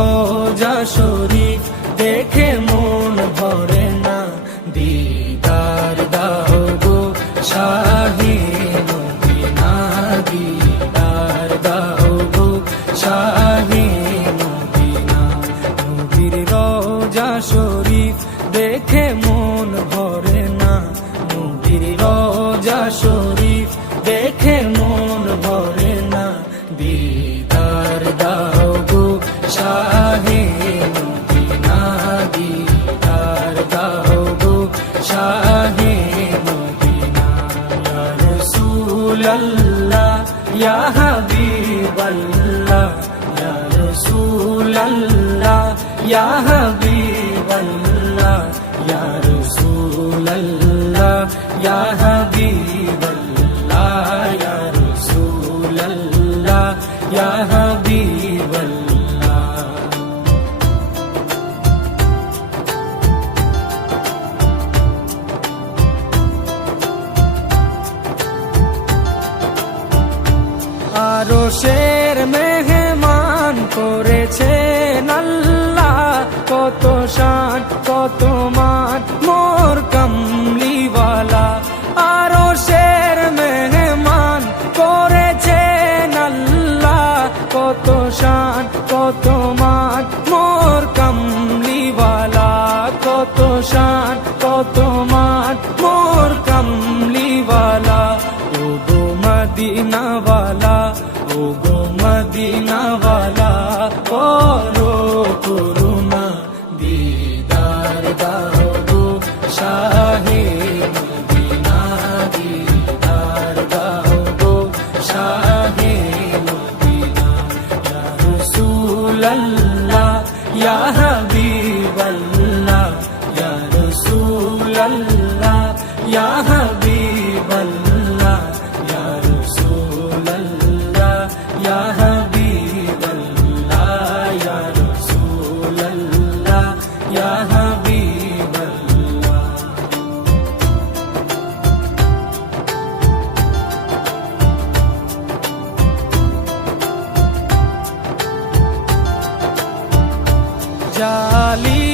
রোজা শরীফ দেখে মন ভরে না, দিদার দাও গো শাহে মদিনা, দিদার দাও গো শাহে মদিনা। নবীর রোজা শরীফ দেখে মন ভরে না, নবীর রোজা শরীফ দেখে মন ভরে না, দিদার দাও গো শাহে মদিনা, দিদার দাও গো শাহে মদিনা। ইয়া রাসূলাল্লাহ ইয়া হাবিবাল্লাহ, ইয়া রাসূলাল্লাহ ইয়া হাবিবাল্লাহ, ইয়া রাসূলাল্লাহ ইয়া হাবিবাল্লাহ, ইয়া রাসূলাল্লাহ ইয়া হাবিবাল্লাহ। আরশের মেহমান করেছেন আল্লাহ, কত শান কত মান মোর কামলিওয়ালা। আরশের মেহমান করেছেন আল্লাহ, কত শান কত মান মোর কামলিওয়ালা, কত শান কত মান মোর কামলিওয়ালা। ও গো মদিনাওয়ালা, ও গো মদিনাওয়ালা, করো করুণা, দিদার দাও গো শাহে মদিনা, দিদার দাও গো শাহে মদিনা। ইয়া রাসূলাল্লাহ ইয়া হাবিবাল্লাহ, ইয়া রাসূলাল্লাহ ইয়া হাবিবাল্লাহ, ইয়া রাসূলাল্লাহ ইয়া হাবিবাল্লাহ, ইয়া রাসূলাল্লাহ ইয়া হাবিবাল্লাহ। জালি